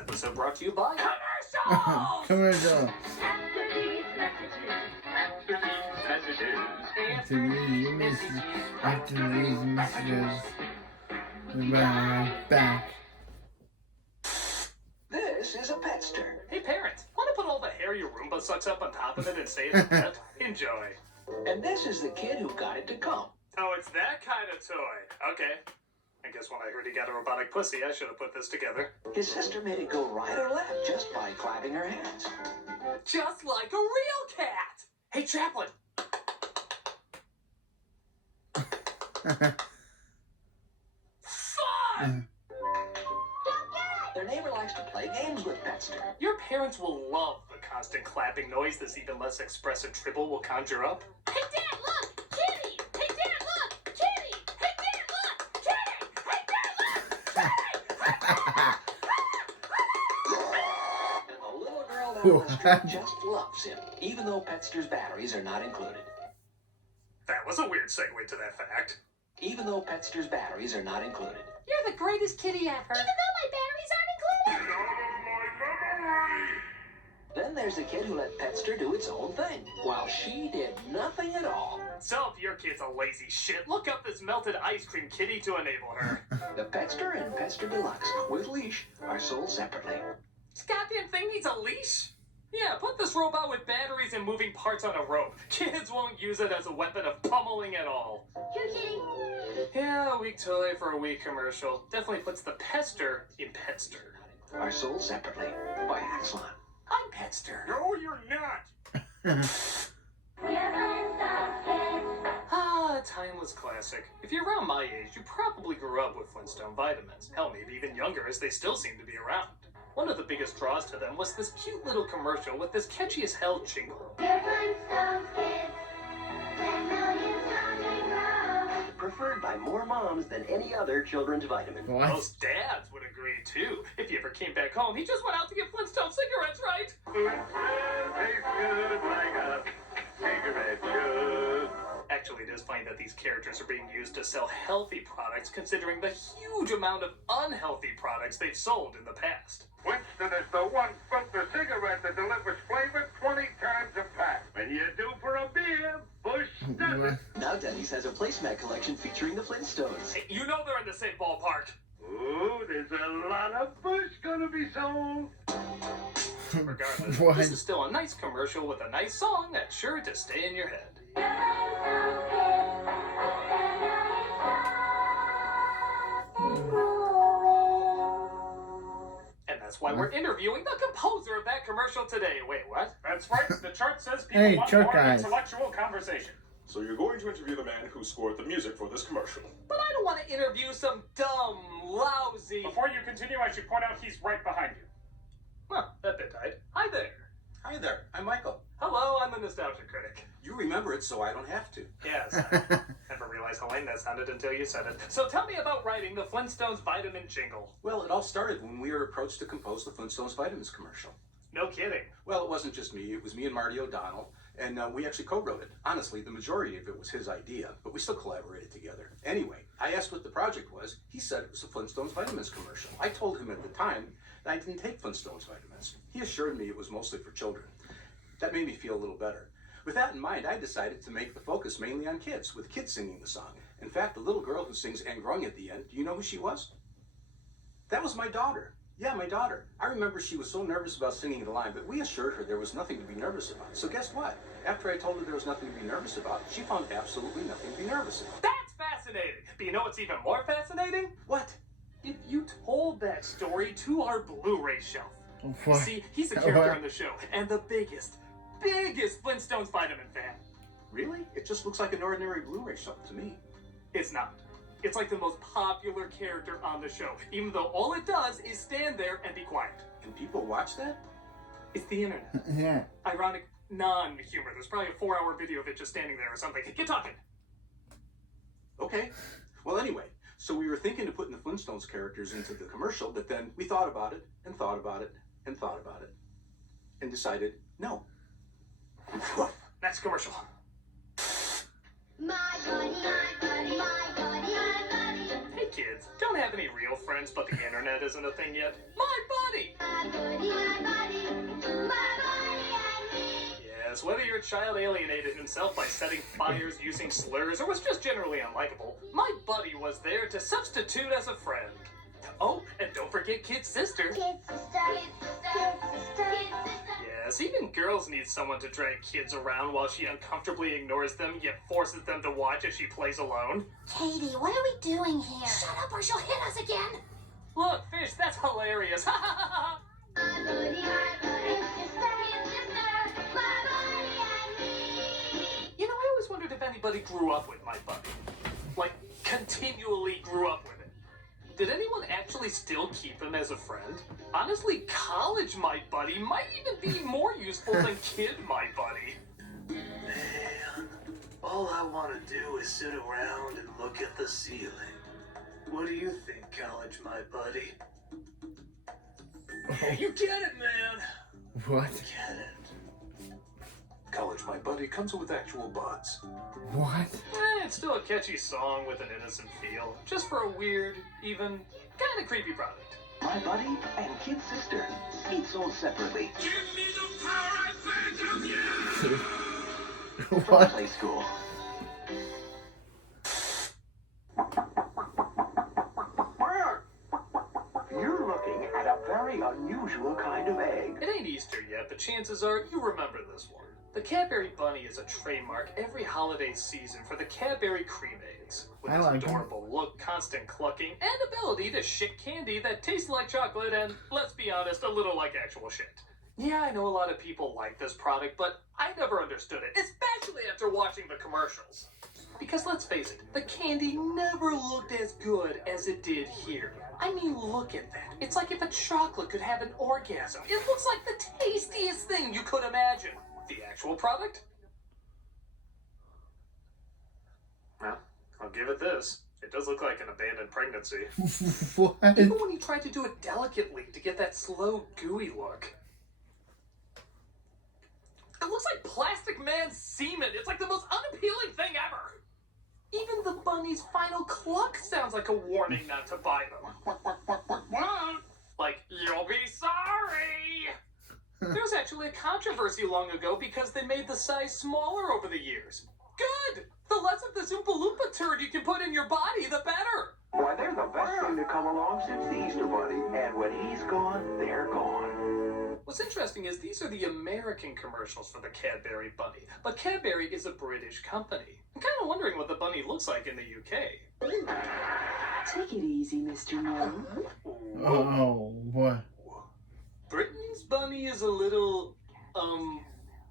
episode brought to you by commercials! Commercial. After these messages, we'll be right back. This is a petster. Hey parents, want to put all the hair your Roomba sucks up on top of it and say it's a pet? Enjoy. And this is the kid who got it to come. Oh, it's that kind of toy. Okay. I guess when I heard he got a robotic pussy, I should have put this together. His sister made it go right or left just by clapping her hands. Just like a real cat! Hey, Chaplain! Fun! Their neighbor likes to play games with Petster. Your parents will love the constant clapping noise this even less expressive tribble will conjure up. Hey, Dad, look! Kitty! Hey, Dad, look! Kitty! Hey, Dad, look! Kitty! Hey, Dad, look! Kitty! And the little girl down the street just loves him, even though Petster's batteries are not included. That was a weird segue to that fact. Even though Petster's batteries are not included. You're the greatest kitty ever. Even though my batteries aren't included. Then there's the kid who let Petster do its own thing, while she did nothing at all. So if your kid's a lazy shit, look up this melted ice cream kitty to enable her. The Petster and Petster Deluxe with leash are sold separately. This goddamn thing needs a leash? Yeah, put this robot with batteries and moving parts on a rope. Kids won't use it as a weapon of pummeling at all. You're kidding. Yeah, a weak toy for a weak commercial. Definitely puts the Pester in Petster. Are sold separately by Axlon. I'm Petster. No, you're not. Ah, timeless classic. If you're around my age, you probably grew up with Flintstone vitamins. Hell, maybe even younger, as they still seem to be around. One of the biggest draws to them was this cute little commercial with this catchy as hell jingle. Preferred by more moms than any other children's vitamin. What? Most dads would agree too. If you ever came back home, he just went out to get Flintstone cigarettes, right? Actually, it is funny that these characters are being used to sell healthy products, considering the huge amount of unhealthy products they've sold in the past. Winston is the one filter cigarette that delivers flavor 20 times a pack. When you're due for a beer, Bush does it. Now Denny's has a placemat collection featuring the Flintstones. Hey, you know they're in the same ballpark. Ooh, there's a lot of Bush gonna be sold. Regardless, What? this is still a nice commercial with a nice song that's sure to stay in your head. And that's why we're interviewing the composer of that commercial today. Wait, what? That's right. The chart says people Hey, want chart more guys. intellectual conversation. So you're going to interview the man who scored the music for this commercial. But I don't want to interview some dumb, lousy... Before you continue, I should point out he's right behind you. Well, that bit died. Hi there. Hi there, I'm Michael. Hello, I'm the Nostalgia Critic. You remember it, so I don't have to. Yes, I never realized how lame that sounded until you said it. So tell me about writing the Flintstones vitamin jingle. Well, it all started when we were approached to compose the Flintstones Vitamins commercial. No kidding. Well, it wasn't just me, it was me and Marty O'Donnell, and we actually co-wrote it. Honestly, the majority of it was his idea, but we still collaborated together. Anyway, I asked what the project was. He said it was the Flintstones Vitamins commercial. I told him at the time that I didn't take Flintstones vitamins. He assured me it was mostly for children. That made me feel a little better. With that in mind, I decided to make the focus mainly on kids, with kids singing the song. In fact, the little girl who sings Angrung at the end, do you know who she was? That was my daughter. Yeah, my daughter. I remember she was so nervous about singing the line, but we assured her there was nothing to be nervous about. So guess what? After I told her there was nothing to be nervous about, she found absolutely nothing to be nervous about. That's fascinating. But you know what's even more fascinating? What? If you told that story to our Blu-ray shelf. What? See, he's a character on the show, and the biggest Flintstones vitamin fan. Really? It just looks like an ordinary Blu-ray shelf to me. It's not. It's like the most popular character on the show, even though all it does is stand there and be quiet. Can people watch that? It's the internet. Yeah. Ironic non-humor. There's probably a 4-hour video of it just standing there or something. Get talking. Okay. Well, anyway, so we were thinking of putting the Flintstones characters into the commercial, but then we thought about it, and thought about it, and thought about it, and decided no. Next commercial. My buddy, my buddy, my buddy, my buddy. Hey kids, don't have any real friends, but the internet isn't a thing yet? My buddy. Yes, whether your child alienated himself by setting fires, using slurs, or was just generally unlikable, my buddy was there to substitute as a friend. Oh, and don't forget Kid's sister. Yes, even girls need someone to drag kids around while she uncomfortably ignores them, yet forces them to watch as she plays alone. Katie, what are we doing here? Shut up or she'll hit us again. Look, Fish, that's hilarious. Ha ha ha ha! You know, I always wondered if anybody grew up with my buddy. Like, continually grew up with him. Did anyone actually still keep him as a friend? Honestly, college my buddy might even be more useful than kid my buddy. Man, all I want to do is sit around and look at the ceiling. What do you think, college my buddy? You get it, man. What? Get it. College My Buddy comes with actual buds. What? It's still a catchy song with an innocent feel, just for a weird, even kind of creepy product. My buddy and Kid's sister. Each sold separately. Give me the power I phantom you! From What? play school. You're looking at a very unusual kind of egg. It ain't Easter yet, but chances are you remember this one. The Cadbury Bunny is a trademark every holiday season for the Cadbury cream eggs. With I its like 'em. adorable look, constant clucking, and ability to shit candy that tastes like chocolate and, let's be honest, a little like actual shit. Yeah, I know a lot of people like this product, but I never understood it, especially after watching the commercials. Because let's face it, the candy never looked as good as it did here. I mean, look at that. It's like if a chocolate could have an orgasm. It looks like the tastiest thing you could imagine. The actual product? Well, I'll give it this. It does look like an abandoned pregnancy. What? Even when you try to do it delicately to get that slow, gooey look. It looks like Plastic Man's semen. It's like the most unappealing thing ever. Even the bunny's final cluck sounds like a warning not to buy them. Like, you'll be sorry. There was actually a controversy long ago because they made the size smaller over the years. Good! The less of this Oompa Loompa turd you can put in your body, the better. Why, they're the best thing to come along since the Easter Bunny. And when he's gone, they're gone. What's interesting is these are the American commercials for the Cadbury Bunny, but Cadbury is a British company. I'm kind of wondering what the bunny looks like in the UK. Take it easy, Mr. No. Oh, what? Britain's bunny is a little,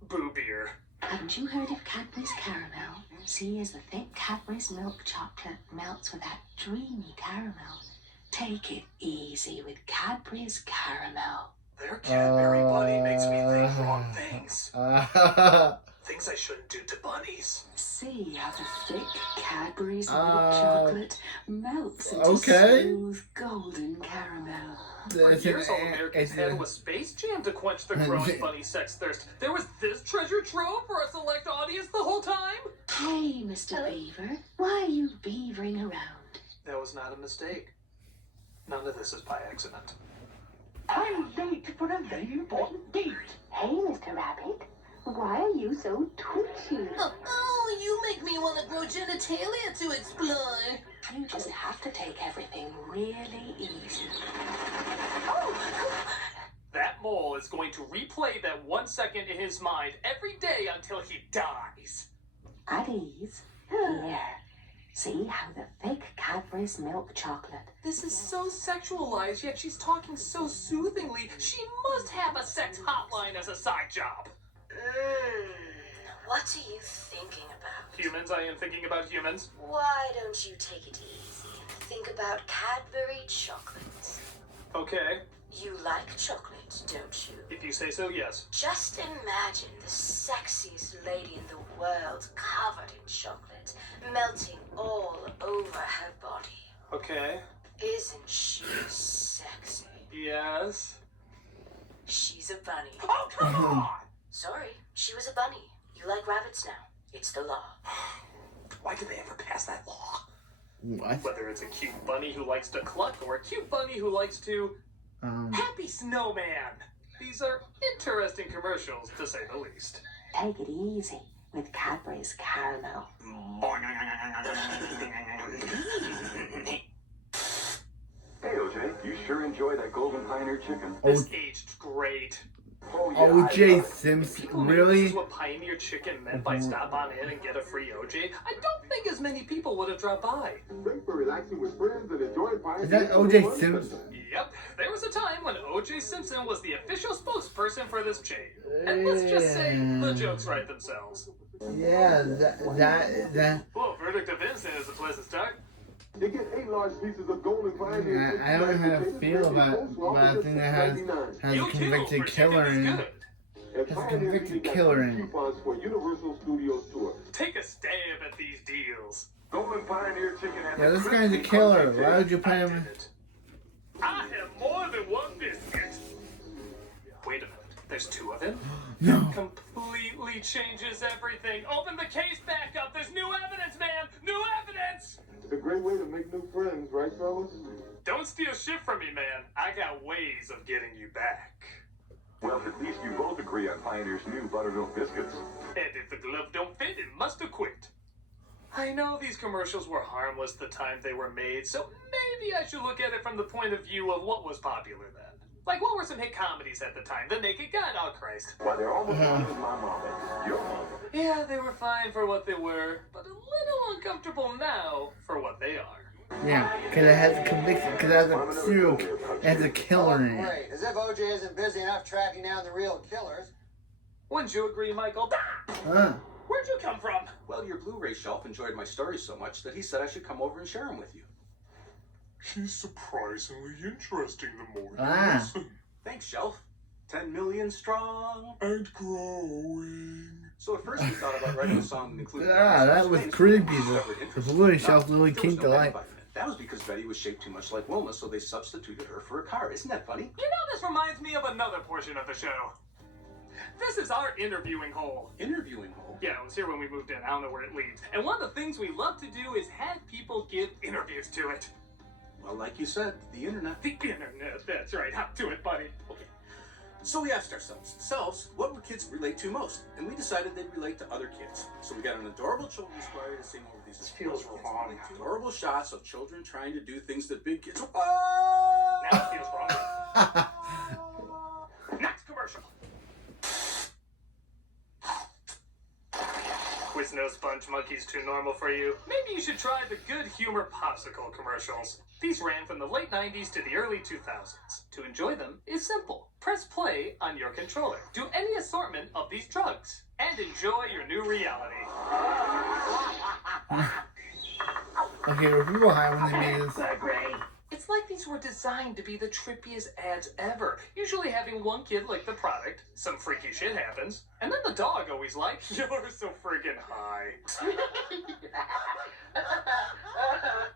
boobier. Haven't you heard of Cadbury's Caramel? See, as the thick Cadbury's milk chocolate melts with that dreamy caramel. Take it easy with Cadbury's Caramel. Their Cadbury Bunny makes me think wrong things. Things I shouldn't do to bunnies. See how the thick Cadbury's milk chocolate melts into okay. smooth golden caramel. For years, all Americans had was Space Jam to quench the growing bunny sex thirst. There was this treasure trove for a select audience the whole time? Hey, Mr. Beaver, why are you beavering around? That was not a mistake. None of this is by accident. I'm late for a very important date. Hey, Mr. Rabbit, why are you so twitchy? Oh, you make me want to grow genitalia to explore. You just have to take everything really easy. That mole is going to replay that 1 second in his mind every day until he dies. At ease. Here. See how the thick Cadbury's milk chocolate. This is so sexualized, yet she's talking so soothingly. She must have a sex hotline as a side job. What are you thinking about? Humans, I am thinking about humans. Why don't you take it easy and think about Cadbury chocolates? Okay, You like chocolate, don't you? if you say so, yes. Just imagine the sexiest lady in the world covered in chocolate, melting all over her body. Okay, Isn't she sexy? yes. She's a bunny. Oh, come on! Sorry, she was a bunny. You like rabbits now. It's the law. Why did they ever pass that law? What? Whether it's a cute bunny who likes to cluck or a cute bunny who likes to Happy Snowman! These are interesting commercials, to say the least. Take it easy with Cadbury's Caramel. Hey, OJ, you sure enjoy that Golden Pioneer chicken. This aged great. Oh, yeah, O.J. Simpson, People knew really? this is what Pioneer Chicken meant by stop on in and get a free OJ. I don't think as many people would have dropped by. Great for relaxing with friends and enjoying Pioneer. Is that O.J. Simpson? Yep, there was a time when O.J. Simpson was the official spokesperson for this chain. And let's just say the jokes write themselves. Yeah, that. Well, verdict of innocent is a pleasant start. You get 8 large pieces of Golden Pioneer. I don't know how to feel about a thing that has a You too, convicted for killer chicken in is it. good. Has a convicted killer in it. Coupons for Universal Studios tour. Take a stab at these deals. Golden Pioneer chicken has Yeah, this guy's a killer. Why would you put I him? did it. I have more than one biscuit. Wait a minute, there's 2 of him? No. Completely changes everything. Open the case back up. There's new evidence, man. New evidence. It's a great way to make new friends, right, fellas? Don't steal shit from me, man. I got ways of getting you back. Well, at least you both agree on Pioneer's new buttermilk biscuits. And if the glove don't fit, it must have quit. I know these commercials were harmless the time they were made, so maybe I should look at it from the point of view of what was popular then. Like, what were some hit comedies at the time? The Naked Gun, oh Christ. Why, they're almost as good as my mama. Your mama. Yeah, they were fine for what they were, but a little uncomfortable now for what they are. Yeah, because it has a conviction. Because it has a serial. It has a killer in it. Great, as if OJ isn't busy enough tracking down the real killers. Wouldn't you agree, Michael? Huh. Where'd you come from? Well, your Blu-ray shelf enjoyed my stories so much that he said I should come over and share them with you. He's surprisingly interesting the more you Ah. listen. Thanks, Shelf. 10 million strong. And growing. So at first we thought about writing a song that included... Ah, that was creepy. The Blu-ray shelf really there was kinked no the light. Betty button. That was because Betty was shaped too much like Wilma, so they substituted her for a car. Isn't that funny? You know, this reminds me of another portion of the show. This is our interviewing hole. Interviewing hole? Yeah, it was here when we moved in. I don't know where it leads. And one of the things we love to do is have people give interviews to it. Well, like you said, the internet. The internet, that's right. Hop to it, buddy. Okay. So we asked ourselves, what would kids relate to most? And we decided they'd relate to other kids. So we got an adorable children's choir to sing over these. This feels wrong. Adorable shots of children trying to do things that big kids. Now it feels wrong. Next commercial. Quiznos Sponge Monkey's too normal for you? Maybe you should try the Good Humor Popsicle commercials. These ran from the late 90s to the early 2000s. To enjoy them is simple. Press play on your controller. Do any assortment of these drugs. And enjoy your new reality. Okay, were people high when they made this? It's like these were designed to be the trippiest ads ever. Usually having one kid lick the product, some freaky shit happens, and then the dog always like, you're so friggin' high.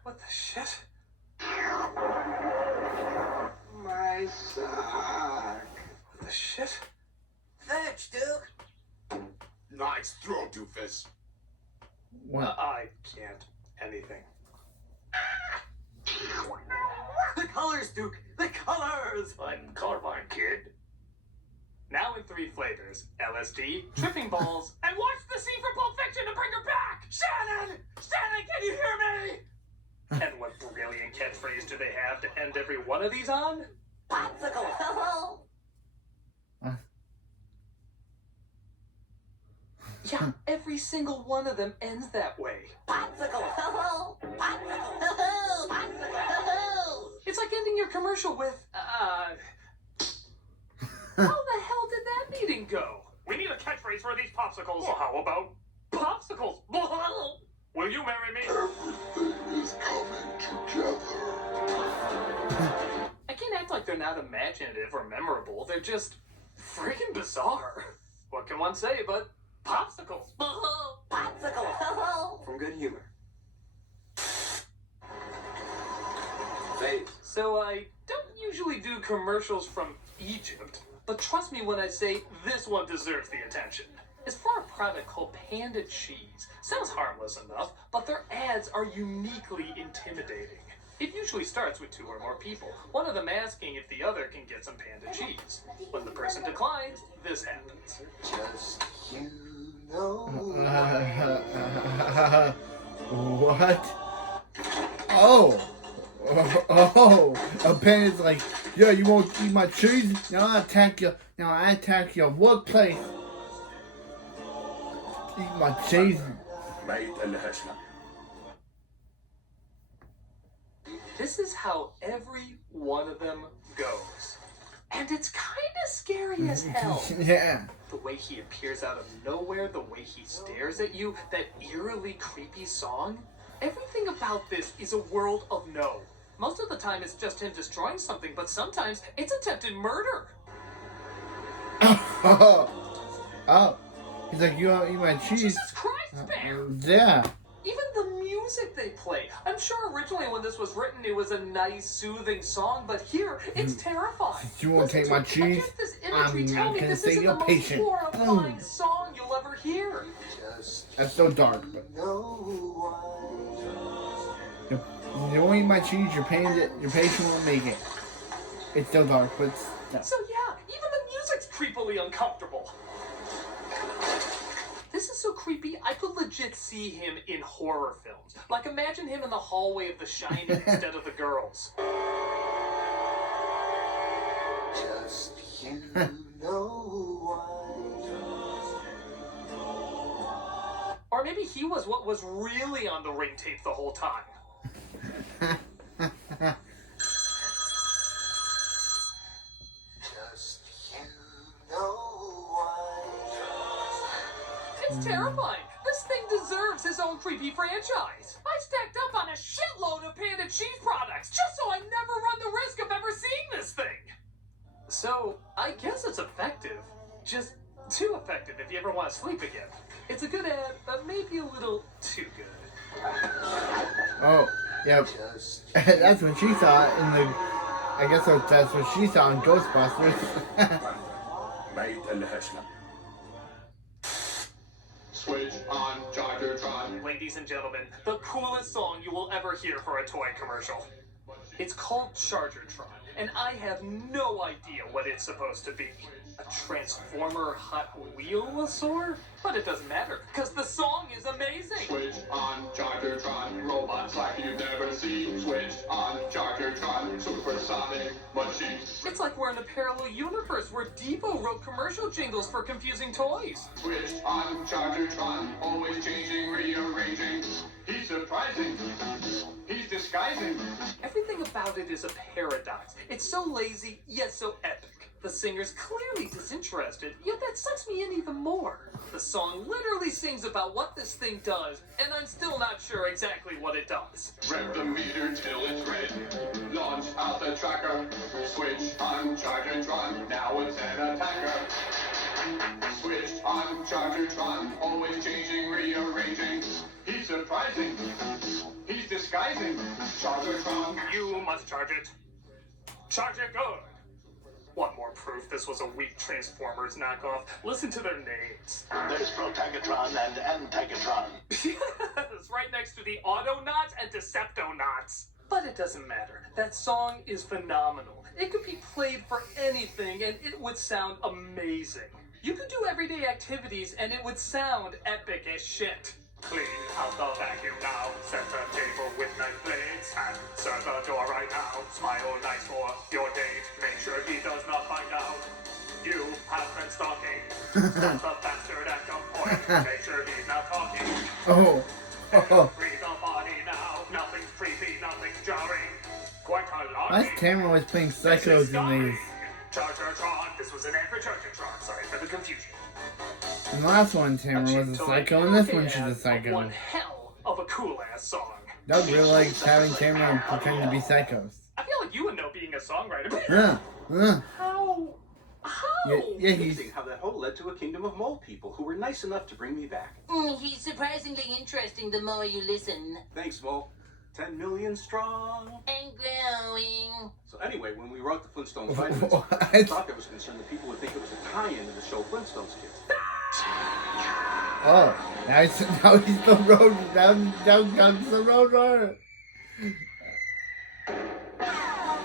What the shit? My sock. What the shit? Thanks, Duke. Nice throw, doofus. What? I can't. Anything. The colors, Duke. The colors. I'm colorblind, kid. Now in 3 flavors: LSD, tripping balls, and watch the scene from Pulp Fiction to bring her back! Shannon! Shannon, can you hear me? And what brilliant catchphrase do they have to end every one of these on? Popsicle. Yeah, every single one of them ends that way. Popsicle. It's like ending your commercial with, how the hell did that meeting go? We need a catchphrase for these popsicles. Well, how about popsicles? Will you marry me? Everything is coming together. I can't act like they're not imaginative or memorable. They're just freaking bizarre. What can one say but popsicles? Popsicle. From Good Humor. Faith. So I don't usually do commercials from Egypt, but trust me when I say this one deserves the attention. It's for a product called Panda Cheese. Sounds harmless enough, but their ads are uniquely intimidating. It usually starts with 2 or more people, one of them asking if the other can get some panda cheese. When the person declines, this happens. Just you know. What? Oh! A panda's like, yeah, you won't eat my cheese? Now I attack your workplace. Eat my cheese. This is how every one of them goes. And it's kind of scary as hell. Yeah. The way he appears out of nowhere, the way he stares at you, that eerily creepy song. Everything about this is a world of no. Most of the time it's just him destroying something, but sometimes it's attempted murder. Oh. He's like, you won't eat my cheese. Jesus Christ, Bear! Yeah. Even the music they play. I'm sure originally when this was written, it was a nice, soothing song, but here, it's terrifying. You won't take my I cheese? get this imagery. Tell I'm me gonna this say isn't you're the most patient. horrifying song you'll ever hear. Just That's so dark. But no one. you won't eat my cheese, your patient won't make it. It's so dark, but no. So yeah, even the music's creepily uncomfortable. This is so creepy, I could legit see him in horror films. Like, imagine him in the hallway of The Shining instead of the girls. Just you know why. Or maybe he was what was really on the ring tape the whole time. Just you know why. It's terrifying. This thing deserves his own creepy franchise. I stacked up on a shitload of panda cheese products just so I never run the risk of ever seeing this thing. So, I guess it's effective. Just too effective if you ever want to sleep again. It's a good ad, but maybe a little too good. Oh, yep. Just That's what she saw in the. I guess that's what she saw in Ghostbusters. Switch on, Chargertron. Ladies and gentlemen, the coolest song you will ever hear for a toy commercial. It's called Chargertron, and I have no idea what it's supposed to be. A Transformer Hot Wheelosaur? But it doesn't matter, because the song is amazing. Switch on, Chargertron. Robots like you've never seen. Switch on, Chargertron. Supersonic machines. It's like we're in a parallel universe where Depot wrote commercial jingles for confusing toys. Switch on, Chargertron. Always changing, rearranging. He's surprising. He's disguising. Everything about it is a paradox. It's so lazy, yet so epic. The singer's clearly disinterested, yet that sucks me in even more. The song literally sings about what this thing does, and I'm still not sure exactly what it does. Rev the meter till it's red. Launch out the tracker. Switch on, Chargertron. Now it's an attacker. Switch on, Chargertron. Always changing, rearranging. He's surprising. He's disguising. Chargertron. You must charge it. Charge it good. One more proof this was a weak Transformers knockoff. Listen to their names. There's Protagatron and Antagatron. It's right next to the Autonots and Deceptonauts. But it doesn't matter. That song is phenomenal. It could be played for anything and it would sound amazing. You could do everyday activities and it would sound epic as shit. Clean out the vacuum now. Set the table with knife blades. And serve the door right now. Smile nice for your date. Make sure he does not find out. You have been stalking. Stop the bastard at gunpoint. Make sure he's not talking. Oh. Free the body now. Nothing's creepy, nothing's jarring. Quite a lot. Why is Tamara always playing psychos in these? Chargertron. This was an ad for Chargertron. Sorry for the confusion. And the last one, Tamara was a psycho, and this one she's a psycho. One hell of a cool ass song. Doug really likes having Tamara pretend to be psychos. I feel like you would know being a songwriter. How? Yeah, he's... Amazing how that hole led to a kingdom of mole people who were nice enough to bring me back. He's surprisingly interesting the more you listen. Thanks, Mole. 10 million strong. And growing. So anyway, when we wrote the Flintstones vitamins, What? I thought there was concern that people would think it was a tie-in to the show Flintstones Kids. Oh, now he's the road. Now comes the road runner.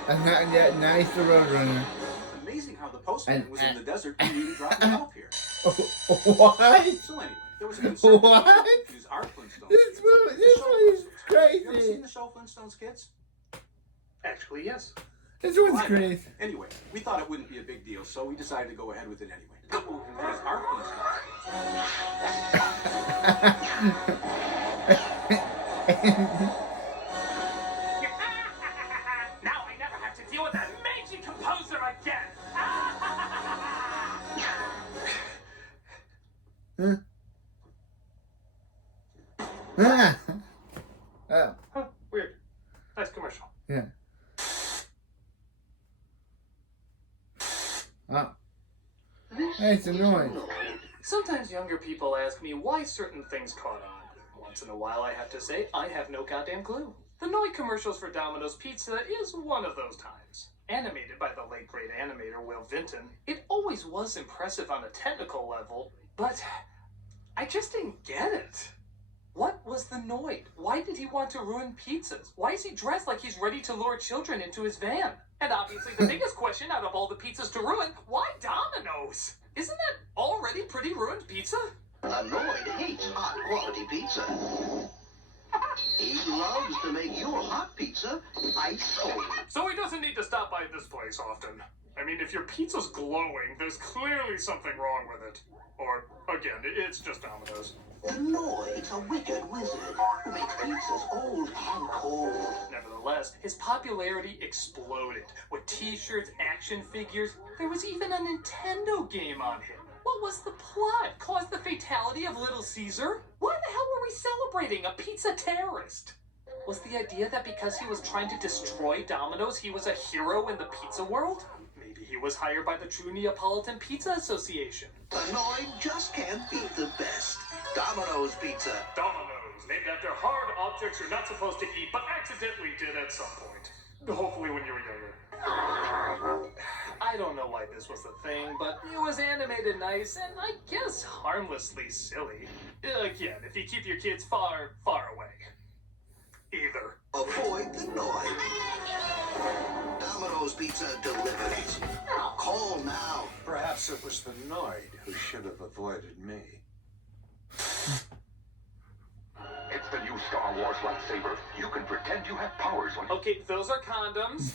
Yeah, nice the Roadrunner. Amazing how the postman And- was in the desert and you dropped me off here. What? So anyway, there was a concern What? that we could use our Flintstones This kids movie, as this the show one is Flintstones. You ever crazy. seen the show Flintstones Kids? Actually, yes. This one's Why? crazy. Anyway, we thought it wouldn't be a big deal, so we decided to go ahead with it anyway. We'll use our Flintstones. Now I never have to deal with that mangy composer again. Huh? Ah. Oh, Huh, weird. Nice commercial. yeah. Oh. That's annoying. Sometimes younger people ask me why certain things caught on. Once in a while I have to say, I have no goddamn clue. The Noi commercials for Domino's Pizza is one of those times. Animated by the late great animator Will Vinton, it always was impressive on a technical level, but I just didn't get it. What was the Noid? Why did he want to ruin pizzas? Why is he dressed like he's ready to lure children into his van? And obviously the biggest question out of all the pizzas to ruin, why Domino's? Isn't that already pretty ruined pizza? Annoyed hates hot quality pizza. He loves to make your hot pizza ice cold. So he doesn't need to stop by this place often. I mean, if your pizza's glowing, there's clearly something wrong with it. Or, again, it's just Domino's. Annoyed's a wicked wizard who makes pizzas old and cold. Nevertheless, his popularity exploded. With t-shirts, action figures, there was even a Nintendo game on him. What was the plot? Caused the fatality of Little Caesar? Why the hell were we celebrating a pizza terrorist? Was the idea that because he was trying to destroy Domino's, he was a hero in the pizza world? Maybe he was hired by the True Neapolitan Pizza Association. Annoyed just can't beat the best. Domino's Pizza. Domino's, named after hard objects you're not supposed to eat, but accidentally did at some point. Hopefully when you were younger. I don't know why this was the thing, but it was animated nice and I guess harmlessly silly. Again, if you keep your kids far, far away. Either. Avoid the noise. Domino's Pizza delivers. Call now. Perhaps it was the Noid who should have avoided me. It's the new Star Wars lightsaber. You can pretend you have powers when... Okay, those are condoms.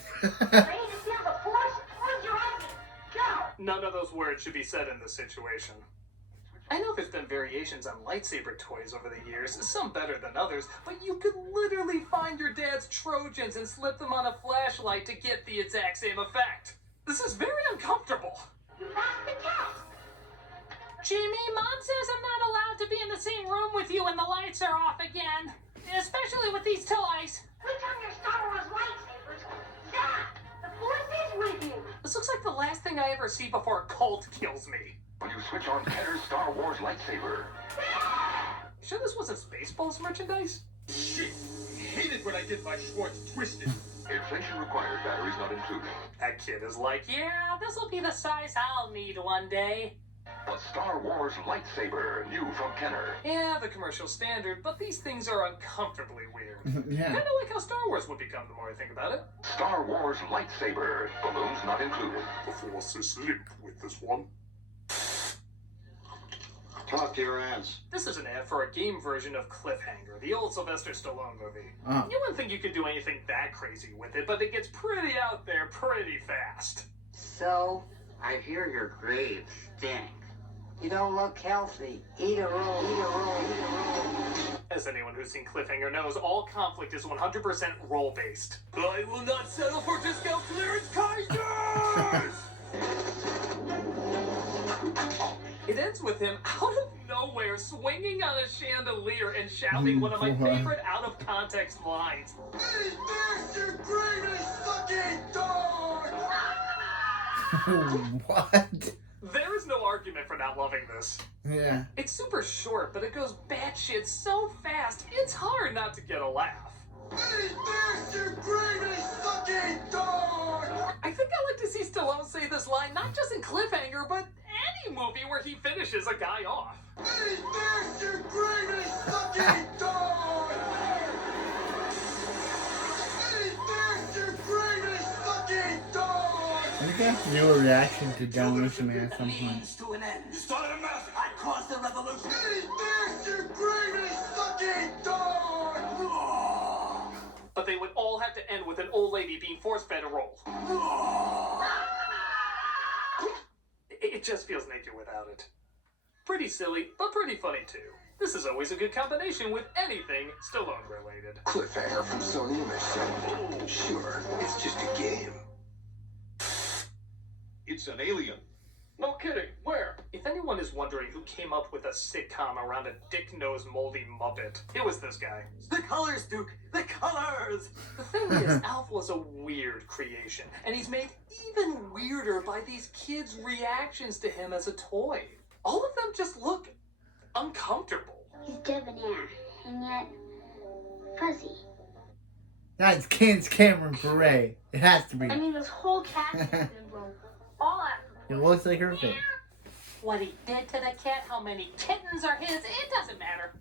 None of those words should be said in this situation. I know there's been variations on lightsaber toys over the years, some better than others, but you could literally find your dad's Trojans and slip them on a flashlight to get the exact same effect. This is very uncomfortable. Jimmy, Mom says I'm not allowed to be in the same room with you when the lights are off again. Especially with these toys. Switch on your Star Wars lightsabers. Stop! The Force is with you. This looks like the last thing I ever see before a cult kills me. When you switch on Kenner's Star Wars lightsaber. You sure this wasn't Spaceballs merchandise? Shit! Hate it when I get my Schwartz twisted. Inflation required, batteries not included. That kid is like, yeah, this'll be the size I'll need one day. A Star Wars lightsaber, new from Kenner. Yeah, the commercial standard, but these things are uncomfortably weird. Yeah. Kinda like how Star Wars would become the more I think about it. Star Wars lightsaber, balloons not included. The Force is linked with this one. Talk to your aunts. This is an ad for a game version of Cliffhanger, the old Sylvester Stallone movie. Oh. You wouldn't think you could do anything that crazy with it, but it gets pretty out there pretty fast. So, I hear your grave stink. You don't look healthy. Eat a roll, eat a roll, eat a roll. As anyone who's seen Cliffhanger knows, all conflict is 100% role-based. I will not settle for discount clearance kindness! It ends with him out of nowhere swinging on a chandelier and shouting one of my favorite out-of-context lines. Hey, there's your greatest fucking dog! What? There is no argument for not loving this. Yeah. It's super short, but it goes batshit so fast, it's hard not to get a laugh. Hey, there's your greatest fucking dog! I think I like to see Stallone say this line not just in Cliffhanger, but any movie where he finishes a guy off. Hey, there's your greatest fucking dog! Hey, there's your greatest fucking to do a reaction to Demolition Man at some point. To an end. You started a massacre. I caused the revolution. Hey, there's your greatest fucking dog! But they would all have to end with an old lady being force-fed a roll. It just feels naked without it. Pretty silly, but pretty funny too. This is always a good combination with anything Stallone-related. Cliffhanger from Sony Mission. Sure, it's just a game. It's an alien. No kidding, where? If anyone is wondering who came up with a sitcom around a dick-nosed moldy Muppet, it was this guy. The colors, Duke! The colors! The thing is, Alf was a weird creation, and he's made even weirder by these kids' reactions to him as a toy. All of them just look uncomfortable. He's debonair, and yet fuzzy. That's Ken's Cameron Bure. It has to be. I mean, this whole cat syndrome, all after. It looks like her face. What he did to the cat, how many kittens are his, it doesn't matter.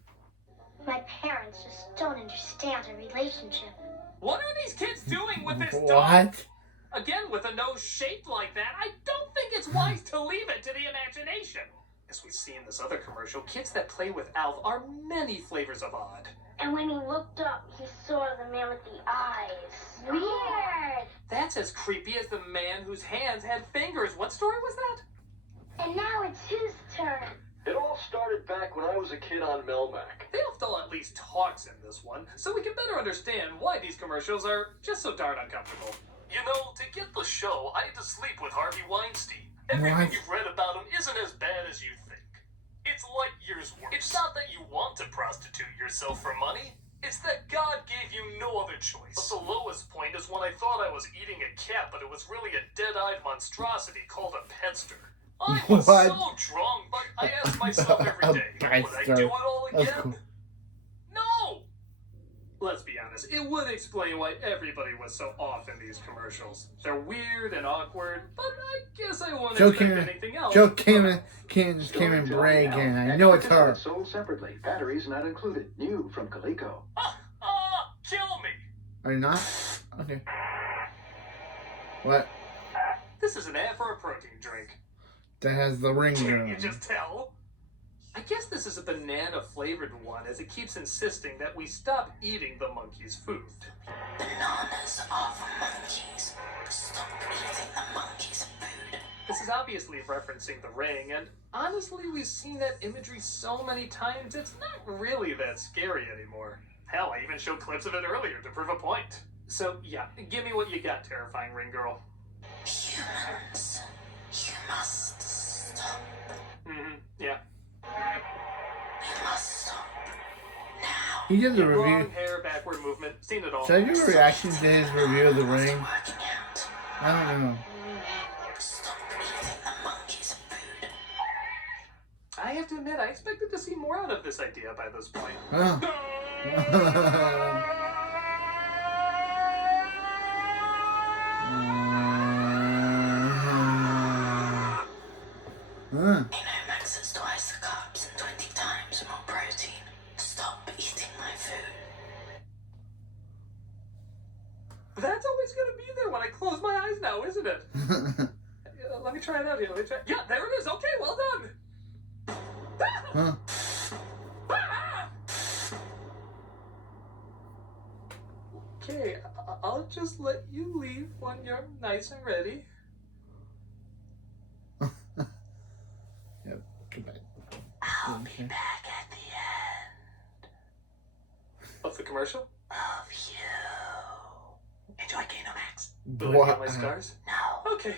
My parents just don't understand our relationship. What are these kids doing with this dog? What? Again, with a nose shaped like that, I don't think it's wise to leave it to the imagination. As we see in this other commercial, kids that play with Alf are many flavors of odd. And when he looked up, he saw the man with the eyes. Weird! That's as creepy as the man whose hands had fingers. What story was that? And now it's his turn. It all started back when I was a kid on Melmac. They all at least talks in this one, so we can better understand why these commercials are just so darn uncomfortable. You know, to get the show, I had to sleep with Harvey Weinstein. Everything you've read about him isn't as bad as you think. It's light years worse. It's not that you want to prostitute yourself for money. It's that God gave you no other choice. But the lowest point is when I thought I was eating a cat, but it was really a dead-eyed monstrosity called a petster. I was What? so drunk, but I asked myself every day, would I do it all That's again? cool. No! Let's be honest, it would explain why everybody was so off in these commercials. They're weird and awkward, but I guess I won't expect anything else. Joe Cameron Bure again. I know it's her. Sold separately. Batteries not included. New from Coleco. Kill me! Are you not? Okay. What? This is an ad for a protein drink. That has the ring Can't girl. you just tell? I guess this is a banana-flavored one, as it keeps insisting that we stop eating the monkey's food. Bananas are for monkeys. Stop eating the monkey's food. This is obviously referencing the ring, and honestly, we've seen that imagery so many times, it's not really that scary anymore. Hell, I even showed clips of it earlier to prove a point. So, yeah, give me what you got, terrifying ring girl. Humans, you must stop. Yeah. You must stop now. He did the review. Long hair, backward movement, seen it all. Should I do a reaction to his review of the ring? I don't know. Stop eating the monkey's food. I have to admit, I expected to see more out of this idea by this point. Huh. Max is twice the carbs and 20 times more protein. Stop eating my food. That's always going to be there when I close my eyes now, isn't it? Let me try it out here. Yeah, there it is. Okay, well done. Huh? Okay, I'll just let you leave when you're nice and ready. Yep, goodbye. I'll be back at the end. Of the commercial? Of you. Enjoy Kano Max. Will I What? get my stars? No. Okay.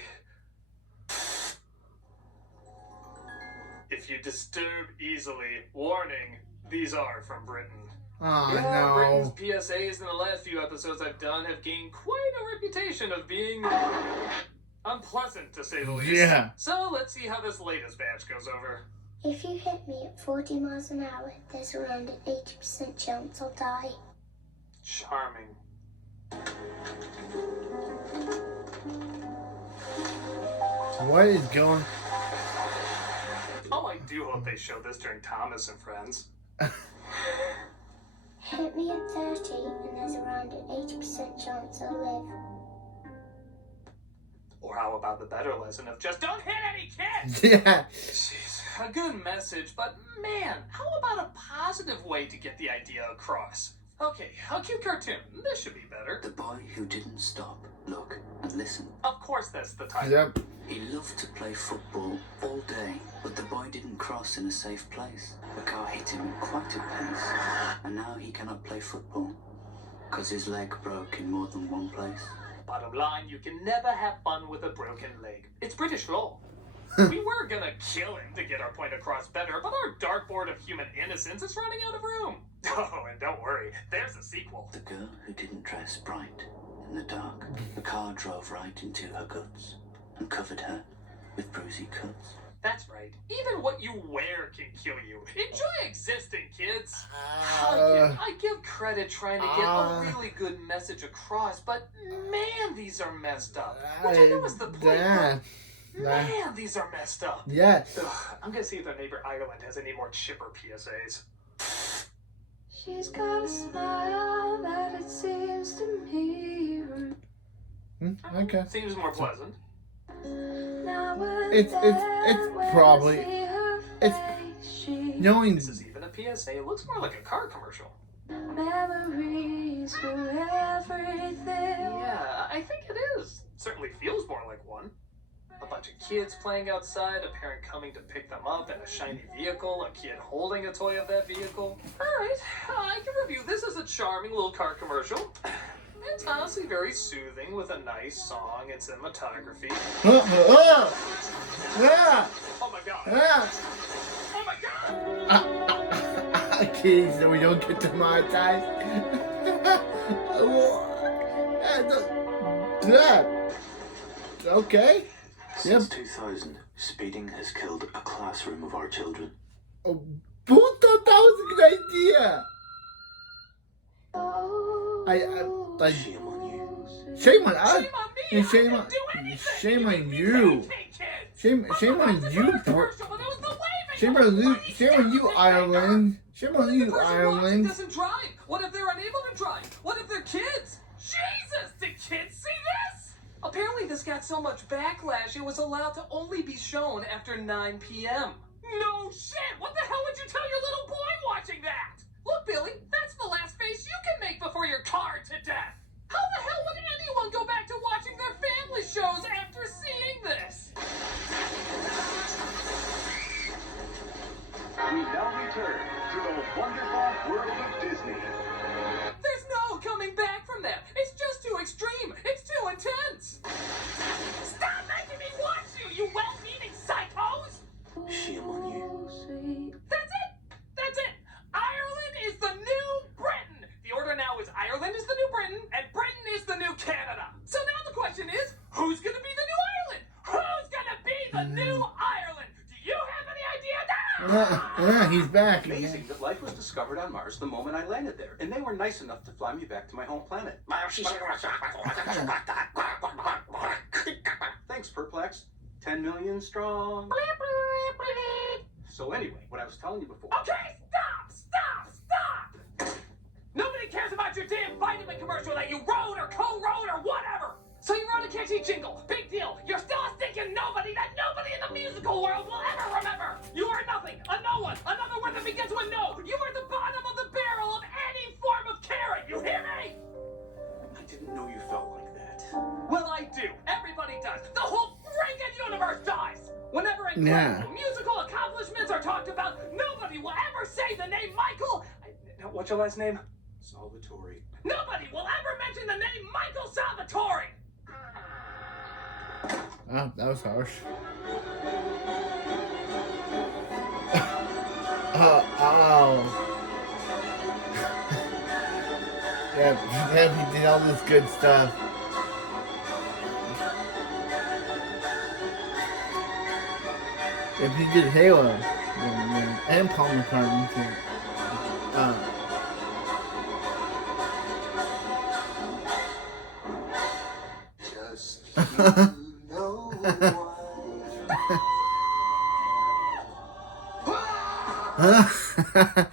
If you disturb easily, warning, these are from Britain. Oh, yeah, no. Britain's PSAs in the last few episodes I've done have gained quite a reputation of being unpleasant, to say the least. Yeah. So let's see how this latest batch goes over. If you hit me at 40 miles an hour, there's around an 80% chance I'll die. Charming. What is going? Oh, I do hope they show this during Thomas and Friends. Hit me at 30 and there's around an 80% chance I'll live. Or how about the better lesson of just don't hit any kids? Yeah. Jeez, a good message, but man, how about a positive way to get the idea across? Okay, a cute cartoon. This should be better. The boy who didn't stop, look, and listen. Of course that's the title. Yep. He loved to play football all day, but the boy didn't cross in a safe place. The car hit him at quite a pace, and now he cannot play football, because his leg broke in more than one place. Bottom line, you can never have fun with a broken leg. It's British law. We were gonna kill him to get our point across better, but our dartboard of human innocence is running out of room. Oh, and don't worry, there's a sequel. The girl who didn't dress bright in the dark, the car drove right into her guts and covered her with bruisey cuts. That's right. Even what you wear can kill you. Enjoy existing, kids. I give credit trying to get a really good message across, but man, these are messed up. Which I know is the point, but man, these are messed up. Yes. Ugh, I'm gonna see if our neighbor Ireland has any more chipper PSAs. She's got a smile that it seems to me. Okay. Seems more pleasant. It's probably knowing. This is even a PSA. It looks more like a car commercial. Memories for everything. Yeah, I think it is. Certainly feels more like one. A bunch of kids playing outside, a parent coming to pick them up in a shiny vehicle, a kid holding a toy of that vehicle. Alright, I can review this as a charming little car commercial. It's honestly very soothing with a nice song and cinematography. Yeah. Oh my god. Yeah. Oh my god! Kids, so we don't get demonetized. Okay. Since 2000, speeding has killed a classroom of our children. Oh, who thought that was a good idea? Like, shame on you. Shame on us. Shame on me. Shame on you. Shame on you, bro. Shame on you, Ireland. Shame on you, Ireland. Doesn't drive. What if they're unable to drive? What if they're kids? Jesus, did kids see this? Apparently this got so much backlash it was allowed to only be shown after 9 p.m. No shit! What the hell would you tell your little boy watching that? Look, Billy, that's the last face you can make before you're carred to death. How the hell would anyone go back to watching their family shows after seeing this? We now return to the wonderful world of Disney. There's no coming back from that. It's just too extreme. It's too intense. Stop making me watch you, you well-meaning psychos! Shame on you. That's it! That's it! Ireland is the new Britain! The order now is Ireland is the new Britain, and Britain is the new Canada. So now the question is, who's gonna be the new Ireland? Who's gonna be the new Ireland? Do you have any idea? Yeah, he's back. Amazing that life was discovered on Mars the moment I landed there, and they were nice enough to fly me back to my home planet. Thanks, Perplex. 10 million strong. So anyway, what I was telling you before. Okay, stop! Nobody cares about your damn vitamin commercial that you wrote or co-wrote or whatever. So you wrote a catchy jingle. Big deal. You're still a stinking nobody that nobody in the musical world will ever remember. You are nothing, a no one, another word that begins with no. You are the bottom of the barrel of any form of carrot. You hear me? I didn't know you felt like that. Well, I do. Everybody does. The whole freaking universe does. Whenever incredible musical accomplishments are talked about, nobody will ever say the name Michael. What's your last name? Salvatore. Nobody will ever mention the name Michael Salvatore. Oh, that was harsh. Yeah, he did all this good stuff. If he did Halo, and Paul McCartney too. Just you know why.